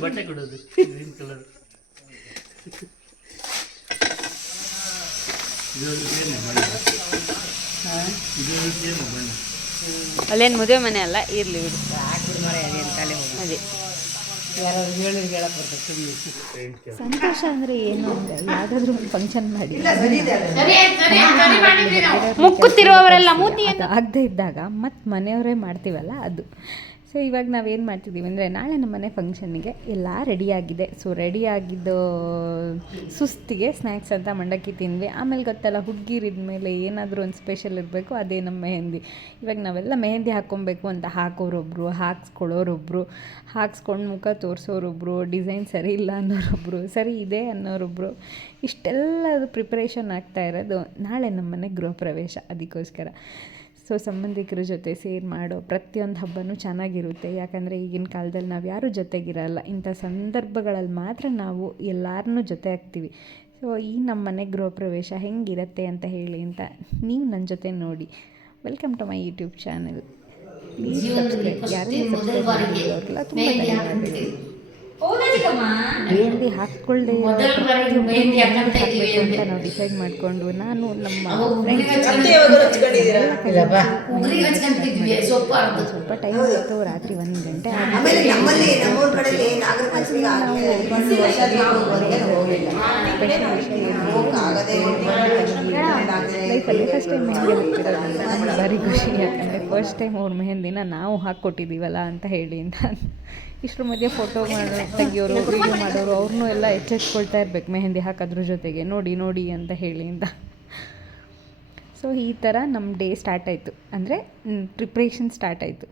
ಬಟ್ಟೆ ಕೊಡೋದು green colour ಅಲ್ಲೇನು ಮದುವೆ ಮನೆ ಅಲ್ಲ ಇರಲಿ ಬಿಡು. ಅದೇ. ಸಂತೋಷ ಅಂದ್ರೆ ಏನು ಅಂತ ಯಾವುದಾದ್ರೂ ಒಂದು ಫಂಕ್ಷನ್ ಮಾಡಿ. ಮುಕ್ಕುತ್ತಿರುವವರೆಲ್ಲ ಮೂತಿ ಆಗದೆ ಇದ್ದಾಗ ಮತ್ತೆ ಮನೆಯವರೇ ಮಾಡ್ತೀವಲ್ಲ ಅದು. ಸೊ ಇವಾಗ ನಾವೇನು ಮಾಡ್ತಿದ್ದೀವಿ ಅಂದರೆ ನಾಳೆ ನಮ್ಮ ಮನೆ ಫಂಕ್ಷನ್ನಿಗೆ ಎಲ್ಲ ರೆಡಿಯಾಗಿದೆ ಸೊ ರೆಡಿಯಾಗಿದ್ದು ಸುಸ್ತಿಗೆ ಸ್ನ್ಯಾಕ್ಸ್ ಅಂತ ಮಂಡಕ್ಕಿ ತಿಂದ್ವಿ. ಆಮೇಲೆ ಗೊತ್ತಲ್ಲ ಹುಡ್ಗಿರಿದ್ಮೇಲೆ ಏನಾದರೂ ಒಂದು ಸ್ಪೆಷಲ್ ಇರಬೇಕು, ಅದೇ ನಮ್ಮ ಮೆಹಂದಿ. ಇವಾಗ ನಾವೆಲ್ಲ ಮೆಹಂದಿ ಹಾಕ್ಕೊಬೇಕು ಅಂತ ಹಾಕೋರೊಬ್ಬರು ಹಾಕ್ಸ್ಕೊಳ್ಳೋರೊಬ್ಬರು ಹಾಕ್ಸ್ಕೊಂಡು ಮುಖ ತೋರಿಸೋರೊಬ್ರು ಡಿಸೈನ್ ಸರಿ ಇಲ್ಲ ಅನ್ನೋರೊಬ್ಬರು ಸರಿ ಇದೆ ಅನ್ನೋರೊಬ್ರು ಇಷ್ಟೆಲ್ಲ ಪ್ರಿಪ್ರೇಷನ್ ಆಗ್ತಾ ಇರೋದು ನಾಳೆ ನಮ್ಮ ಮನೆ ಗೃಹ ಪ್ರವೇಶ. ಅದಕ್ಕೋಸ್ಕರ. ಸೊ ಸಂಬಂಧಿಕರ ಜೊತೆ ಸೇರಿ ಮಾಡೋ ಪ್ರತಿಯೊಂದು ಹಬ್ಬನೂ ಚೆನ್ನಾಗಿರುತ್ತೆ. ಯಾಕಂದರೆ ಈಗಿನ ಕಾಲದಲ್ಲಿ ನಾವು ಯಾರೂ ಜೊತೆಗಿರಲ್ಲ. ಇಂಥ ಸಂದರ್ಭಗಳಲ್ಲಿ ಮಾತ್ರ ನಾವು ಎಲ್ಲರನ್ನೂ ಜೊತೆ ಆಗ್ತೀವಿ. ಸೊ ಈ ನಮ್ಮ ಮನೆ ಗೃಹ ಪ್ರವೇಶ ಹೆಂಗಿರುತ್ತೆ ಅಂತ ಹೇಳಿ ಅಂತ ನೀವು ನನ್ನ ಜೊತೆ ನೋಡಿ. Welcome to my YouTube channel. Please subscribe ಯಾರೆಲ್ಲ ಸಬ್ಸ್ಕ್ರೈಬ್ ತುಂಬ ಧನ್ಯವಾದಗಳು. ಮೆಹಂದಿ ಹಾಕ್ಕೊಳ್ಳದೆ ಮೆಹಂದಿ ಹಾಕಬೇಕು ಅಂತ ನಾವು ಡಿಸೈಡ್ ಮಾಡಿಕೊಂಡು ನಾನು ನಮ್ಮ ಸ್ವಲ್ಪ ಟೈಮ್ ಇತ್ತು ರಾತ್ರಿ ಒಂದು ಗಂಟೆ ಲೈಫಲ್ಲಿ ಫಸ್ಟ್ ಟೈಮ್ ಮೆಹಂದಿ ಹಾಕ್ತಿರೋದ್ರಿಂದ ಭಾರಿ ಖುಷಿ. ಯಾಕಂದರೆ ಫಸ್ಟ್ ಟೈಮ್ ಅವ್ರ ಮೆಹಂದಿನ ನಾವು ಹಾಕ್ಕೊಟ್ಟಿದ್ದೀವಲ್ಲ ಅಂತ ಹೇಳಿ ಅಂತ. ಇಷ್ಟ್ರ ಮಧ್ಯೆ ಫೋಟೋ ಮಾಡೋ, ತೆಗಿಯೋರು ವೀಡಿಯೋ ಮಾಡೋರು ಅವ್ರನ್ನೂ ಎಲ್ಲ ಎಚ್ಚರಿಸ್ಕೊಳ್ತಾ ಇರ್ಬೇಕು ಮೆಹಂದಿ ಹಾಕೋದ್ರ ಜೊತೆಗೆ. ನೋಡಿ ನೋಡಿ ಅಂತ ಹೇಳಿ ಅಂತ. ಸೊ ಈ ಥರ ನಮ್ಮ ಡೇ ಸ್ಟಾರ್ಟ್ ಆಯಿತು. ಅಂದರೆ ಪ್ರಿಪ್ರೇಷನ್ ಸ್ಟಾರ್ಟ್ ಆಯಿತು.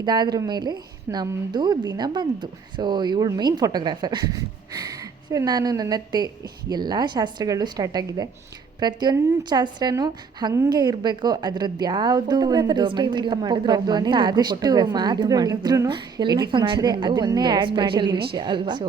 ಇದಾದ್ರ ಮೇಲೆ ನಮ್ಮದು ದಿನ ಬಂತು. ಸೊ ಇವಳು ಮೇನ್ ಫೋಟೋಗ್ರಾಫರ್ ಸೊ ನಾನು ನನ್ನತ್ತೆ ಎಲ್ಲ ಶಾಸ್ತ್ರಗಳು ಸ್ಟಾರ್ಟ್ ಆಗಿದೆ. ಪ್ರತಿಯೊಂದು ಶಾಸ್ತ್ರನೂ ಹಾಗೆ ಇರಬೇಕು. ಅದ್ರದ್ದು ಯಾವುದು ಒಂದು ವಿಡಿಯೋ ಮಾಡಬಾರ್ದು ಅಂತ ಆದಷ್ಟು ಮಾತುಗಳಿದ್ರು ಎಲ್ಲ ಮಾಡಿದೆ ಅದನ್ನೇ ಆ್ಯಡ್ ಮಾಡಿದ್ದೀನಿ ಅಲ್ವಾ? ಸೊ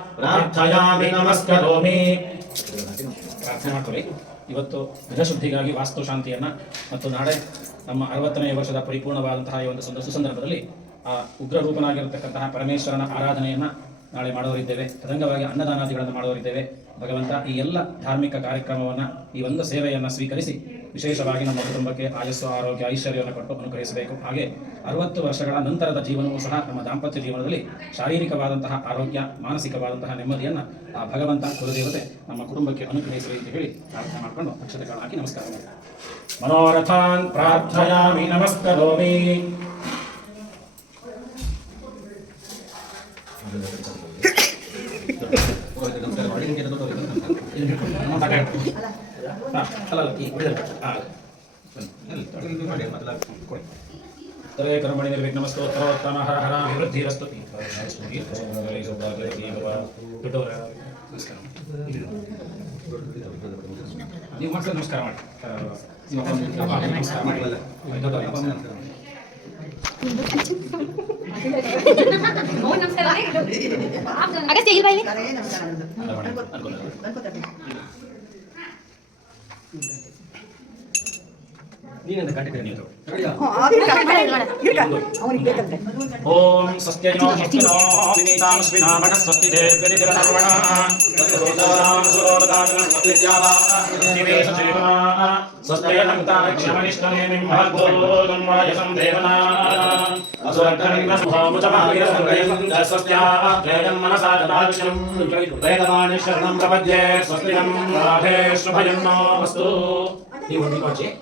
ಪ್ರಾರ್ಥಯಾಮಿ ನಮಸ್ಕರೋಮಿ. ಪ್ರಾರ್ಥನೆ ಮಾಡ್ತೀವಿ ಇವತ್ತು ಗೃಹಶುದ್ಧಿಗಾಗಿ ವಾಸ್ತುಶಾಂತಿಯನ್ನು ಮತ್ತು ನಾಳೆ ನಮ್ಮ ಅರವತ್ತನೇ ವರ್ಷದ ಪರಿಪೂರ್ಣವಾದಂತಹ ಈ ಒಂದು ಸಂದರ್ಭದಲ್ಲಿ ಆ ಉಗ್ರ ರೂಪನಾಗಿರತಕ್ಕಂತಹ ಪರಮೇಶ್ವರನ ಆರಾಧನೆಯನ್ನು ನಾಳೆ ಮಾಡೋರಿದ್ದೇವೆ ತದಂಗವಾಗಿ ಅನ್ನದಾನಾದಿಗಳನ್ನು ಮಾಡೋರಿದ್ದೇವೆ ಭಗವಂತ ಈ ಎಲ್ಲ ಧಾರ್ಮಿಕ ಕಾರ್ಯಕ್ರಮವನ್ನು ಈ ಒಂದು ಸೇವೆಯನ್ನು ಸ್ವೀಕರಿಸಿ ವಿಶೇಷವಾಗಿ ನಮ್ಮ ಕುಟುಂಬಕ್ಕೆ ಆಯಸ್ಸು ಆರೋಗ್ಯ ಐಶ್ವರ್ಯವನ್ನು ಕೊಟ್ಟು ಅನುಗ್ರಹಿಸಬೇಕು. ಹಾಗೆ ಅರವತ್ತು ವರ್ಷಗಳ ನಂತರದ ಜೀವನವೂ ಸಹ ನಮ್ಮ ದಾಂಪತ್ಯ ಜೀವನದಲ್ಲಿ ಶಾರೀರಿಕವಾದಂತಹ ಆರೋಗ್ಯ ಮಾನಸಿಕವಾದಂತಹ ನೆಮ್ಮದಿಯನ್ನು ಆ ಭಗವಂತ ಕುಲದೇವತೆ ನಮ್ಮ ಕುಟುಂಬಕ್ಕೆ ಅನುಗ್ರಹಿಸಲಿ ಅಂತ ಹೇಳಿ ಪ್ರಾರ್ಥನೆ ಮಾಡಿಕೊಂಡು ಅಕ್ಷತೆಗಳನ್ನು ಹಾಕಿ ನಮಸ್ಕಾರ ಮನೋರಥಾನ್ ಪ್ರಾರ್ಥಯಾಮಿ ನಮಸ್ಕರೋಮಿ. ಹಾ, ಅಲ್ಲ, ಅಲ್ಲ, ಈ ಉಳಿದದ್ದು. ಹಾ. ಕೊಡಿ. ತಲೆ ಕರ್ಮಣಿ ನಿರ್ವಿಘ್ನ ನಮಸ್ತೋತ್ತರೋತ್ತಮ ಹರ ಹರ ಅಭಿವೃದ್ಧಿರಸ್ತು ದೊಡ್ಡವರ ನಮಸ್ಕಾರ ನೀವು ಮಾಡ್ತಾರೆ ನಮಸ್ಕಾರ ಮಾಡಿ ಆ, ನಿಮ್ಮ ಅಪ್ಪ ಅಮ್ಮ- ಅಪ್ಪ ಅಮ್ಮನಿಗೆ ನಮಸ್ಕಾರ ಮಾಡಿ ದೊಡ್ಡವರಿಗೆ ನಮಸ್ಕಾರ ಮಾಡಿ. ಅಗಸ್ತ್ಯ ಇಲ್ಲಿ ಬಾ ಇಲ್ಲಿ. Amen. ఓం సత్యో వినీతాశ్వినామక స్వస్తి స్వస్తిమనిష్టం దేవనా మనసాక్షణం ప్రపద్యే స్వస్తిం లాభే శుభయం నో వస్తు నీవు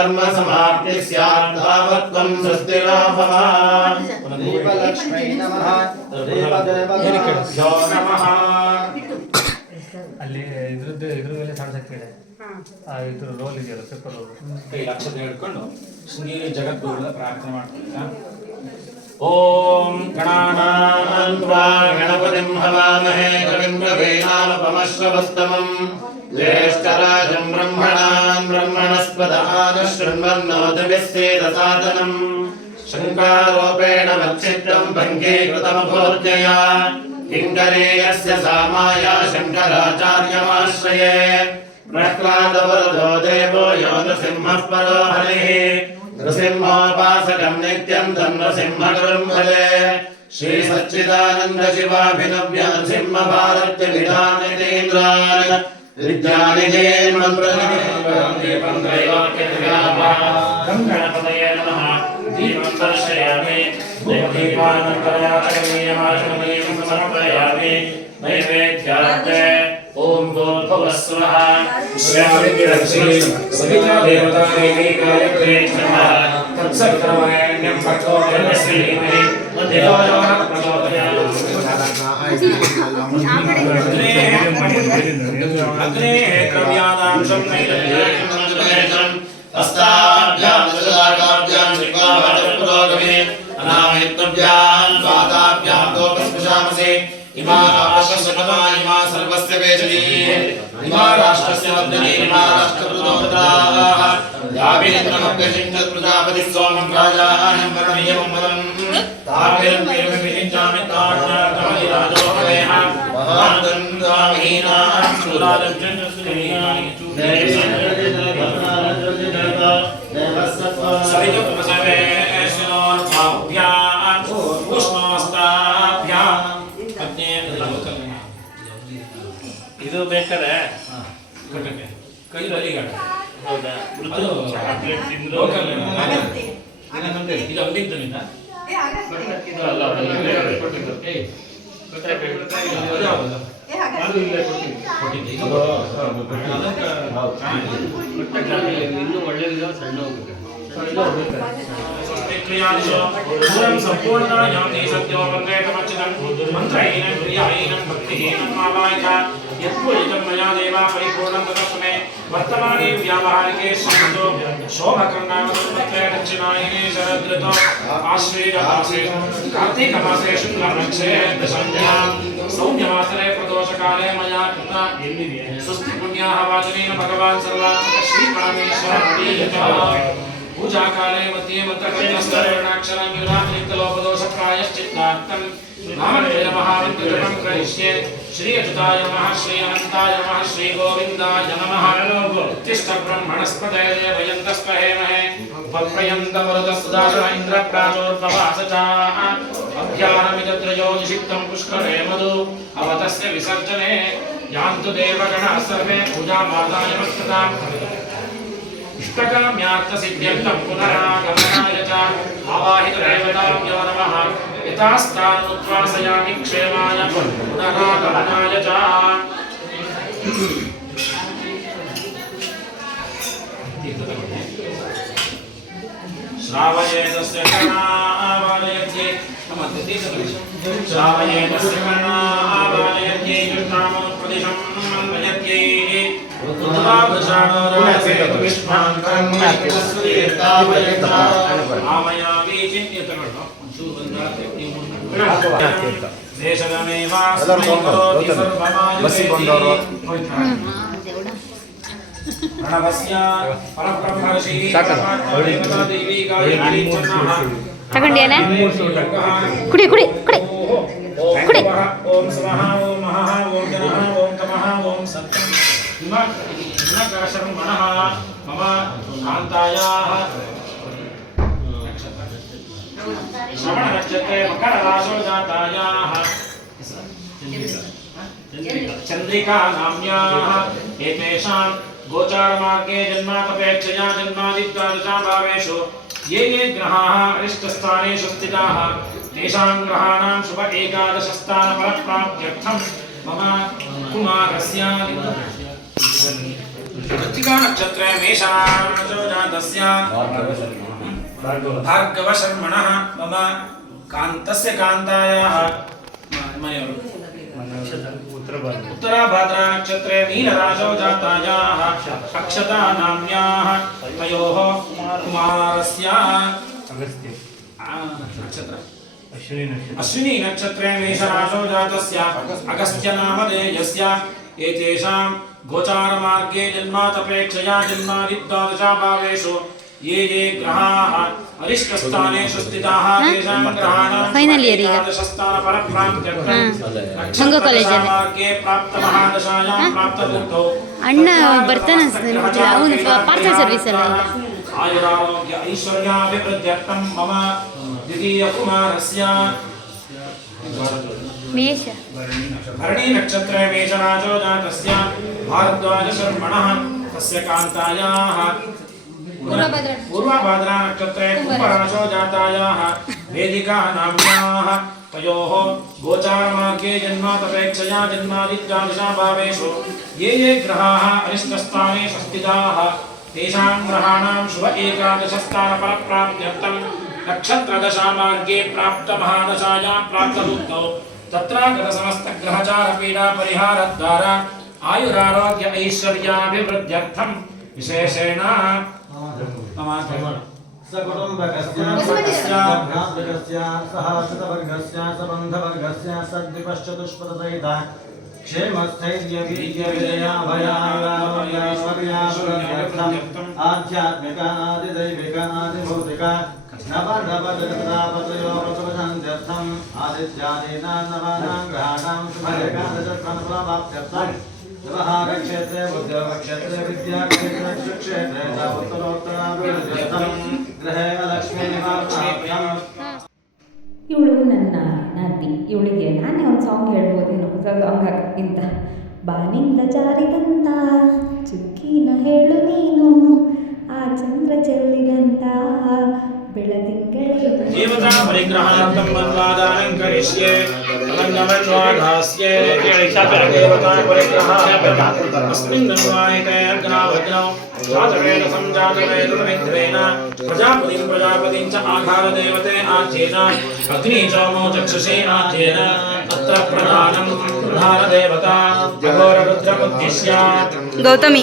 ದೀಪ समाप्ति ದೀಪಲಕ್ಷ್ಮೈ ನಮಃ ಅಲ್ಲಿ ಇದ್ರದ್ದು ಇದ್ರ ಮೇಲೆ ಸಾಡ್ಸಕ್ಕೆ ಇದೆ. ಆ ಇದ್ರ ರೋಲ್ ಇದೆಯಲ್ಲ ಪೇಪರ್ ರೋಲ್ ಕೈ ಅಕ್ಷತೆ ಹಿಡ್ಕೊಂಡು ಶೃಂಗೇರಿ ಜಗದ್ಗುರುಗಳ ಪ್ರಾರ್ಥನೆ ಮಾಡ್ತೀರಾ? ಓಂ ಗಣಾನಾನ್ವಾ ಗಣಪತಿಂ ಹವಾಮಹೇ ಕವಿಂ ज्येष्ठराजम् ब्रह्मणाम् ब्रह्मणस्पदानुशृण्वन्नोदविस्सेदसादनम् शङ्कारोपेण मच्छित्रम् भङ्गीकृतमभोर्जया किङ्करेयस्य सा माया शङ्कराचार्यमाश्रये प्रह्लादवरदो देवो यो नृसिंहः परो हरिः नृसिंहोपासकम् नित्यम् तम् नृसिंहगुरुम् भजे श्रीसच्चिदानन्दशिवाभिनव्य नृसिंहभारत्य विधानेन्द्रान् गणपतये नमः। दीपं दर्शयामि। दीपानन्तरयामीयमाशमीयं समर्पयामि नैवेद्यार्थे। ॐ गोद्भवस्वः। सविता देवतायै गायत्रे नमः। तत्सक्रमायण्यं भक्तो देवश्रीमहि देवाय प्रभो अग्रे क्रव्यादांशं नैरभ्यं तस्ताभ्यां दशदाकाभ्यां शिवाभटपुरोगमे अनामयत्नभ्यां स्वाताभ्यां गोपस्पृशामसे इमा आशसनमा इमा सर्वस्य वेचनी इमा राष्ट्रस्य वर्धने इमा राष्ट्रप्रदोदाः याभिनन्द्रमभ्यसिञ्चत् प्रजापतिः सोमं राजानं वरणीयमं वरं। ताभिरन्ते ಇದು ಬೇಕಾದ್ರೆ ಕೈಲಿ ಅಲಿಗಾಡ ಹೌದಾ ಅದು ಚಾಕ್ಲೇಟ್ ತಿಂದ್ರು ಲೋಕಲ್ ಇದು ಅಂದಿದ್ದನಿಂದ ಇದು ಅಲ್ಲ ಇನ್ನೂ ಒಳ್ಳೆದಿಲ್ಲ ಸಣ್ಣ ಪೂರಂ ಸಂಪೂರ್ಣ ಜ್ಞಾನಿ ಸತ್ಯೋ ವಂದೇ ತಮಚ್ಚಿದಂ ಮಂತ್ರಹೀನ ಪ್ರಿಯಹೀನ ಭಕ್ತಿಹೀನ ಮಾಲಾಯ मन्त्रहीनं क्रियाहीनं भक्तिहीनं मावायत यत्पूजितं मया देवा परिपूर्णं तदस्मे वर्तमाने व्यावहारिके शब्दो शोभकर्णामसंवत्सरे दक्षिणायने शरदृतो आश्वेजमासे कार्तीकमासे शुक्लपक्षे दशम्यां सौम्यवासरे प्रदोषकाले मया कृता स्वस्ति पुण्याः वाचनेन भगवान् सर्वात्मक पूजाकाले मध्ये मन्त्रकर्णस्तवर्णाक्षराङ्गिर्वाक्लिङ्गलोपदोषप्रायश्चित्तार्थं नामधेयमहाविन्द्रकटं करिष्ये श्रीयचुताय नमः। श्रीअनन्ताय नमः श्रीगोविन्दाय नमः तिष्ठब्रह्मणस्पदे वयं तस्महेमहे उपप्रयन्तमरुतसुदाशव इन्द्रप्राचोर्पवासचाः अभ्यानमिदत्रयोनिषिक्तं पुष्करे मधु। अवतस्य विसर्जने यान्तु देवगणाः सर्वे। पूजामादाय वस्तताम् పుస్తకామ్యార్థసిద్ధ్యర్థం పునరాగమనాయ చ ఆవాహితదేవతాభ్యో నమః యథాస్థానుద్వాసయామి క్షేమాయ పునరాగమనాయ చ శ్రావయేతస్య కణావాలయత్యే శ్రావయేతస్య కణావాలయత్యే యుష్టామను ತಗೊಂಡ್ಯಾನ ಕುಡಿ ಕುಡಿ ಕುಡಿ ಕುಡಿ. ಓಂ ಸ್ವಹ ಓಂ ಮಹಃ ಓಂ ಜನಃ ಓಂ ತಮಃ ಓಂ ಸತ್ಯಂ कर्षर्मणः मम कान्तायाः श्रवणनक्षत्रे मकरराशो जातायाः चन्द्रिका नाम्याः एतेषां गोचारमार्गे जन्मातपेक्षया जन्मादिद्वादशाभावेषु ये ये ग्रहाः अरिष्टस्थानेषु स्थिताः तेषां ग्रहाणां शुभ एकादशस्थानफलप्राप्त्यर्थं मम कुमारस्य कृत्तिका नक्षत्रे मेषाचो जातस्य भार्गवशर्मणः मम कान्तस्य कान्तायाः। उत्तराभाद्रा नक्षत्रे जातायाः अक्षता नाम्याः तयोः कुमारस्य अश्विनी नक्षत्रे। मेषराजो जातस्य अगस्त्य नामधेयस्य एतेषां गोचारमार्गे जन्मातपेक्षया जन्मादिद्वादशाभावेषु ये ये ग्रहाः अरिष्टस्थानेषु स्थिताः तेषां ग्रहाणां प्राप्तमहादशायां प्राप्तबुद्धौ ಅಣ್ಣ ಬರ್ತಾನೆ ಅನ್ಸುತ್ತೆ ಅವನು ಪಾರ್ಸಲ್ ಸರ್ವಿಸ್ ಅಲ್ಲ. ಆಯುರಾರೋಗ್ಯ ಐಶ್ವರ್ಯಾಭಿವೃದ್ಧ್ಯರ್ಥಂ ಮೇಷ भरणी नक्षत्रे मेषराजो जातस्य भारद्वाजशर्मणः तस्य कान्तायाः। पूर्वभाद्रा नक्षत्रे कुम्भराजो जातायाः वेदिका नाम्याः तयोः गोचारमार्गे जन्मातपेक्षया जन्मादिद्वादशाभावेषु ये ये ग्रहाः अरिष्टस्थानेषु स्थिताः तेषां ग्रहाणां शुभ एकादशस्थानफलप्राप्त्यर्थं नक्षत्रदशामार्गे प्राप्तमहादशायां तत्र गतसमस्तग्रहचारपीडापरिहारद्वारा आयुरारोग्य ऐश्वर्याभिवृद्ध्यर्थं विशेषेण सकुटुम्बकस्य सह शतवर्गस्य सबन्धवर्गस्य सद्विपश्चतुष्पदसहिता आध्यात्मिकादिदैविकादिभौतिका नवनवदृतापत्रयोपसंत्यर्थम् आदित्यादीनां नवानां ग्रहाणां शुभरेकादशफलप्राप्त्यर्थम् व्यवहारक्षेत्रे उद्योगक्षेत्रे विद्याक्षेत्रे शिक्षेत्रे च उत्तरोत्तराभिवृद्ध्यर्थं गृहे लक्ष्मीनिवासाभ्याम् ಇವಳು ನನ್ನ ನಾತಿ ಇವಳಿಗೆ ನಾನೇ ಒಂದು ಸಾಂಗ್ ಹೇಳ್ಬೋದೇನೋ ಸಾಂಗ್ ಹಾಕಿಂತ ಬಾನಿಂದ ಜಾರಿದಂತ ಚುಕ್ಕಿನ ಹೇಳು ನೀನು ಆ ಚಂದ್ರ ಚೆಲ್ಲಿದಂತ జీవతా పరిగ్రహార్థం మన్వాదానం కరిష్యే అలంగమన్వాదాస్యే దేవతా పరిగ్రహార్థం అస్మిన్ ధన్వాయితే అగ్రావగ్నౌ జాతవేన సంజాతవేన విద్వేన ప్రజాపతిం ప్రజాపతిం చ ఆఘారదేవతే ఆచ్యేన అగ్ని చోమో చక్షుషే ఆచ్యేన అత్ర గౌతమి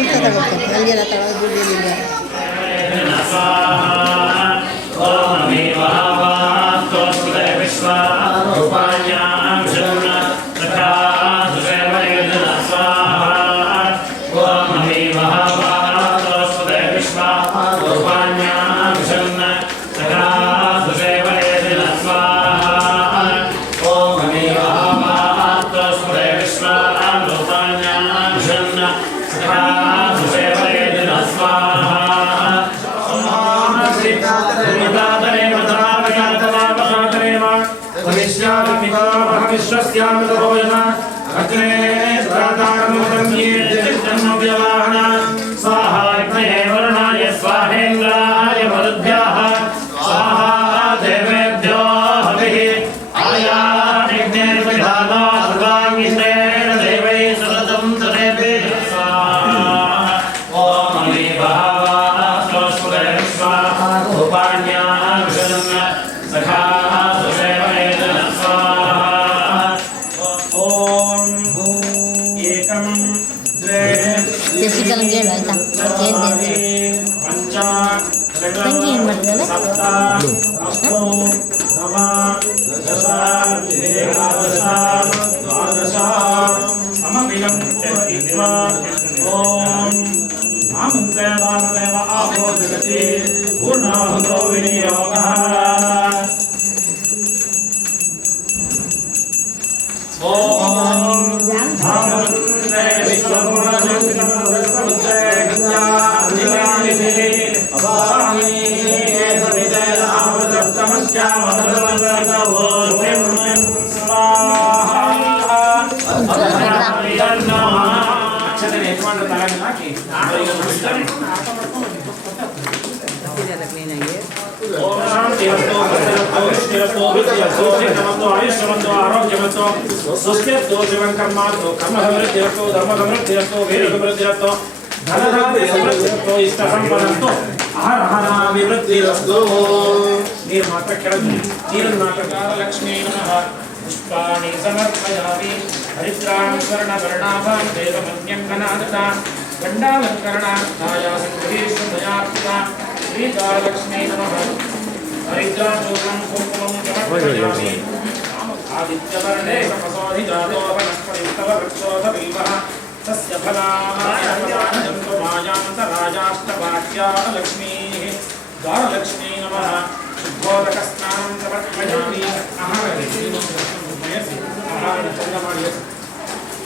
ತೀರ್ಥ ತಗೊಳ್ತೀನಿ ಅಲ್ಲಿಗೆಲ್ಲ ತಗೊಳ್ಳಿ ದುಡ್ಡಿಲ್ಲ स्वाहेन्द्राय ಎಸಿಕಲಂಗೆ ಹೇಳು ಆಯ್ತಾ ಕೇಳಿದೆ ತಂಗಿ ಏನು ಮಾಡ್ತಾಳೆ पूर्णाहुतो विनियोगः ధనధాతి సమృద్ధిరస్తో ఇష్ట సంపదంతో అహర్హనా వివృద్ధిరస్తో మీరు మాట్లాడకండి నేను మాట్లాడలక్ష్మీ నమః పుష్పాణి సమర్పయామి హరిద్రాణి స్వర్ణ వర్ణాభాన్ దేవమన్యం గణాదతా గండాలంకరణార్థాయ సంకరీష్మయార్పిత శ్రీకాళలక్ష్మీ నమః హరిద్రాచూర్ణం కుంకుమం సమర్పయామి ఆదిత్యవర్ణే సమసోధిజాతో వనస్పతిస్తవ వృక్షోధబిల్వః సస్య ఫలామాయాం రాజాష్టవాక్యా లక్ష్మీ ద్వారలక్ష్మీ నమః ಗೋದಕ ಸ್ನಾನ ಸಮರ್ಪಯಾಮಿ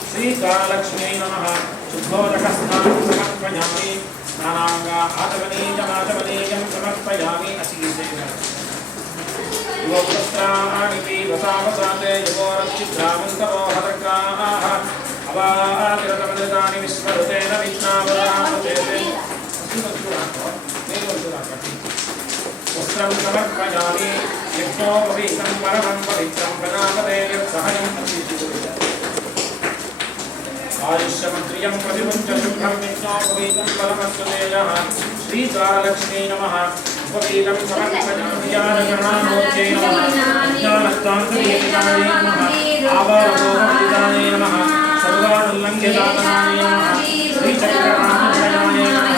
శ్రీకాళలక్ష్మీ నమ. శుద్ధోదక స్నానం సమర్పయామి. స్నానాంగా ఆతమనీయమాతమనీయం సమర్పయామి. అశీర్షేణ యోగస్త్రాణి పీవసావసాతే యువోరక్షిద్రామంతరోహతకాః అవాతిరతమృతాని విశ్వరుతేన విజ్ఞాపదామతే మీరు पवित्रं समर्पयामि यज्ञो पवित्रं परमं पवित्रं प्रणामते यत्सहजं आयुष्यमन्त्रियं प्रतिमुञ्चशुभ्रं यज्ञो पवित्रं परमस्तु तेजः श्रीकालक्ष्मी नमः पवित्रं समर्पयामि यानगणानोचे नमः ज्ञानस्तान्तनीताय नमः आवारोहिताय नमः सर्वानुल्लङ्घ्यदानाय नमः श्रीचक्रनाथाय नमः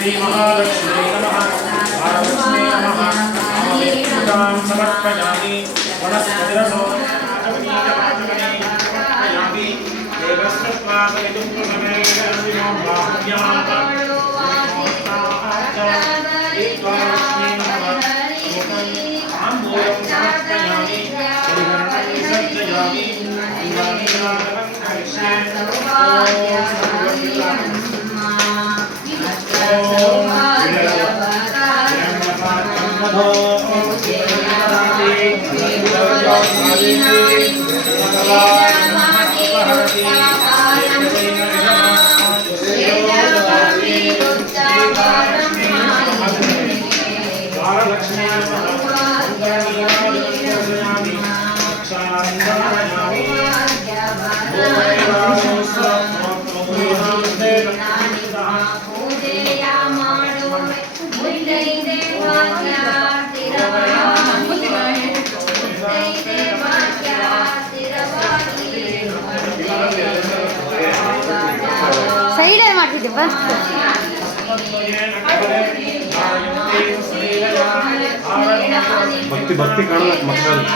श्रीमहालक्ष्मी నామవేదాం సమర్పయామి వనస్పతిరసో సమర్పయామి దేవస్వాగతం ప్రమేయం নাই ಬಸ್ ಭಕ್ತಿ ಭಕ್ತಿ ಕಾಣಬೇಕು ಮಕ್ಕಳಲ್ಲಿ.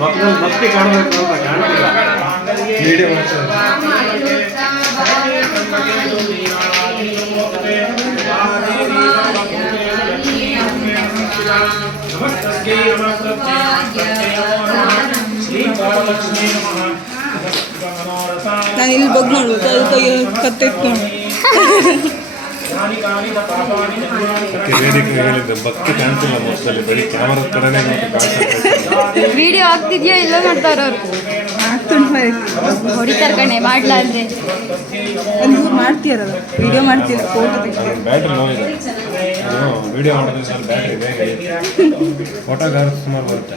ಮಕ್ಕಳಲ್ಲಿ ಭಕ್ತಿ ಕಾಣಬೇಕು ಅಂತ ಕಾಣ್ತಿಲ್ಲ. ಮೀಡಿಯಾ ನಾನು ಇಲ್ಲಿ ಬಗ್ಗೆ ನೋಡು ಕತ್ತೆ ನೋಡು ಭಕ್ತಿ ಕಾಣ್ತಿಲ್ಲ ಮೊದಲಲ್ಲಿ ಬರೀ ಕ್ಯಾಮರಾ ಕಡೆನೇ ವಿಡಿಯೋ ಆಗ್ತಿದ್ಯೋ ಇಲ್ಲ ಮಾಡ್ತಾರ ಅವ್ರು ಹೊಡಿತಾರ ಕಣೆ ಮಾಡ್ಲಾ ಅಂದ್ರೆ. ಒಂದು ವಿಡಿಯೋ ಮಾಡ್ತೀರ ಫೋಟೋ ಬ್ಯಾಟ್ರಿ ನೋವಿದೆ ವಿಡಿಯೋ ಮಾಡೋದ್ರೆ ಸ್ವಲ್ಪ ಬ್ಯಾಟ್ರಿ ಬೇಗ ಫೋಟೋಗ್ರಾಫ್ ಸುಮಾರು ಬರುತ್ತೆ.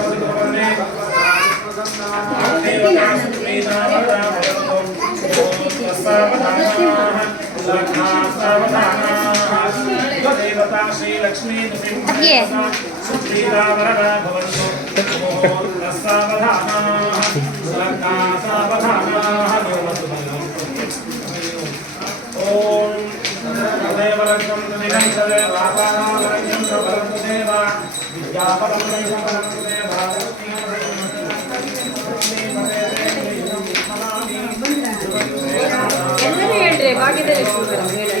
विद्यापरं देवपरं देवा de, va que te le sube.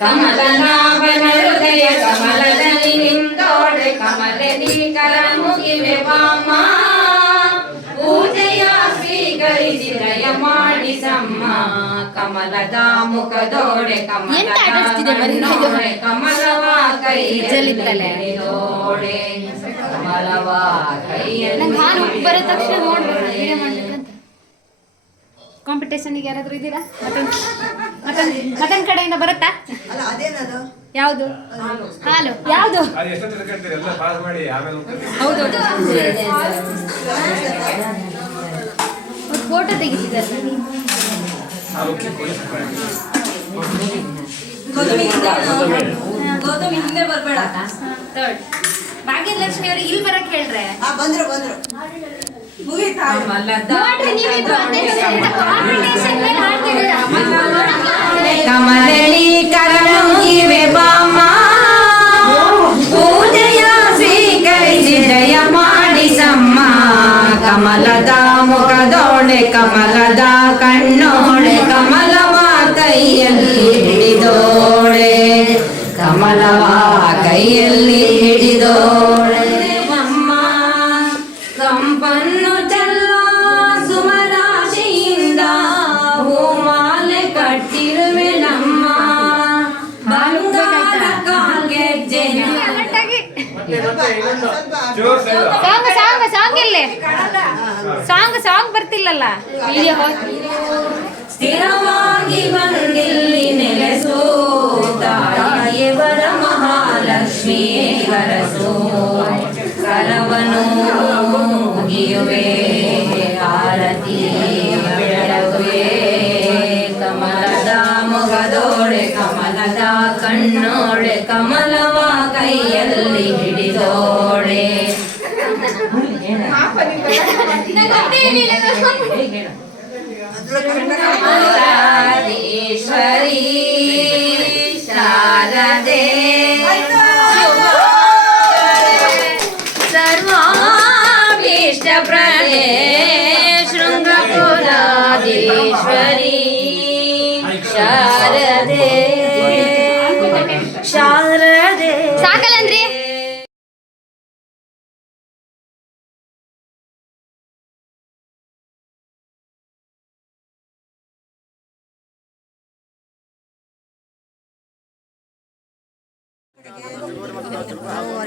ಕಮಲನಾಭನ ಹೃದಯ ಕಮಲದಲ್ಲಿ ನಿಂತೋಳೆ ಕಮಲದಿ ಕರ ಮುಗಿವೆ ಬಾಮ ಪೂಜೆಯ ಸ್ವೀಕರಿಸಿ ದಯ ಮಾಡಿಸಮ್ಮ ಕಮಲದ ಮುಖದೋಡೆ ಕಮಲದ ಎಂತ ಆಡಿಸ್ತಿದೆ ಮರಿ? ಕಣ್ಣೋಡೆ ಕಮಲವ. ಕೈಯಲ್ಲಿದೋಡೆ ಕಮಲವ ಕೈಯಲ್ಲಿ ಬರೋ ತಕ್ಷಣ ನೋಡ್ಬೇಕು ಕಾಂಪಿಟೇಷನ್ಗೆ ಯಾರಾದ್ರೂ ಇದ್ದೀರಾ? ಮಟನ್ ಮಟನ್ ಮಟನ್ ಕಡೆಯಿಂದ ಬರುತ್ತಾ? ಯಾವುದು? ಹಾಲು. ಯಾವುದು? ಹೌದು ಫೋಟೋ ತೆಗಿತಿದ್ದಾರೆ ಗೌತಮಿ ಹಿಂದೆ ಬರ್ಬೇಡ. ಥರ್ಡ್ ಭಾಗ್ಯಲಕ್ಷ್ಮಿ ಅವ್ರಿಗೆ ಇಲ್ಲಿ ಬರಕ್ ಹೇಳ್ರೆ? ಆ ಬಂದ್ರು ಬಂದ್ರು. ಮುಗೀತಾ ಕಮಲದ ನೋಡ್ರಿ ನೀವಿಬ್ರು ಅದೇ ಕಾಂಪಿಟೇಷನ್ ಮೇಲೆ ಆಡ್ತಿದ್ದೀರಾ ಕಮಲಳಿ ಕರಳುಗಿವೆ ಬಾಮ ಪೂಜೆಯ ಸ್ವೀಕರಿಸಿ ಜಯ ಮಾಡಿಸಮ್ಮ ಕಮಲದ ಮುಖದೋಳೆ ಕಮಲದ ಕಣ್ಣೋಳೆ ಕಮಲವ ಕೈಯಲ್ಲಿ ಹಿಡಿದೋಳೆ ಕಮಲವ ಕೈಯಲ್ಲಿ ಹಿಡಿದೋಳೆ ಸಾಂಗ್ ಸಾಂಗ್ ಬರ್ತಿಲ್ಲಲ್ಲ? ಸ್ಥಿರವಾಗಿ ಬಂದಿಲ್ಲಿ ನೆಲೆಸೋ ತಾಯಿಯವರ ಮಹಾಲಕ್ಷ್ಮಿಯೇ ಹರಸು ಕರವನು ಮುಗಿಯುವೆ, ಆರತಿ ಬೆಳಗುವೆ. ಕಮಲದ ಮುಖದೋಳೆ ಕಮಲದ ಕಣ್ಣೋಳೆ ಕಮಲವ ಕೈಯಲ್ಲಿ ఈశ్వరీ శారదే. సర్వాభీష్ట ప్రణే శృంగపురాధీశ్వరీ శారదే. శారదే. సాకలంద్రి.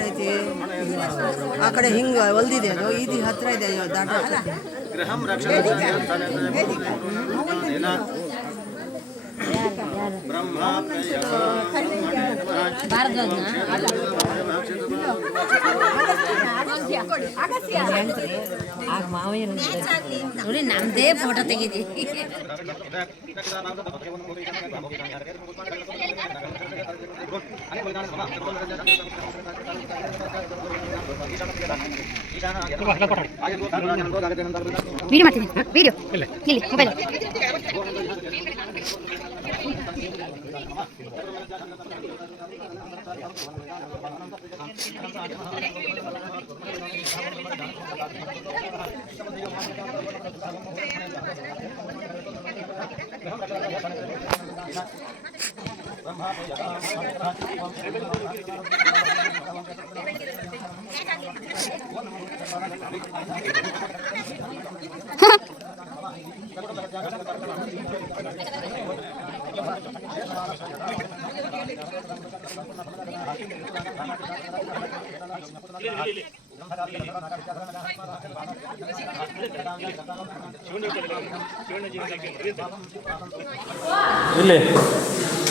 ಐತಿ ಆ ಕಡೆ ಹಿಂಗೆ ಹೊಲ್ದಿದೆ ಅದು ಇದು ಹತ್ರ ಇದೆ ದಾಟ ನೋಡಿ ನಮ್ದೇ ಫೋಟೋ ತೆಗಿದಿ ವಿಡಿಯೋ ಮಾಡ್ತೀನಿ ವಿಡಿಯೋ ಇಲ್ಲಿ ಮೊಬೈಲ್ ಇಲ್ಲಿ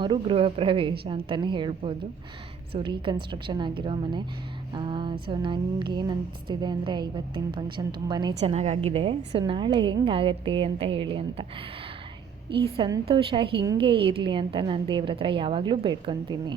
ಮರು ಗೃಹ ಪ್ರವೇಶ ಅಂತಲೇ ಹೇಳ್ಬೋದು. ಸೊ ರೀಕನ್ಸ್ಟ್ರಕ್ಷನ್ ಆಗಿರೋ ಮನೆ. ಸೊ ನನಗೇನು ಅನಿಸ್ತಿದೆ ಅಂದರೆ ಇವತ್ತಿನ ಫಂಕ್ಷನ್ ತುಂಬಾ ಚೆನ್ನಾಗಾಗಿದೆ. ಸೊ ನಾಳೆ ಹೆಂಗಾಗತ್ತೆ ಅಂತ ಹೇಳಿ ಅಂತ. ಈ ಸಂತೋಷ ಹೀಗೆ ಇರಲಿ ಅಂತ ನಾನು ದೇವ್ರ ಹತ್ರ ಯಾವಾಗಲೂ ಬೇಡ್ಕೊತೀನಿ.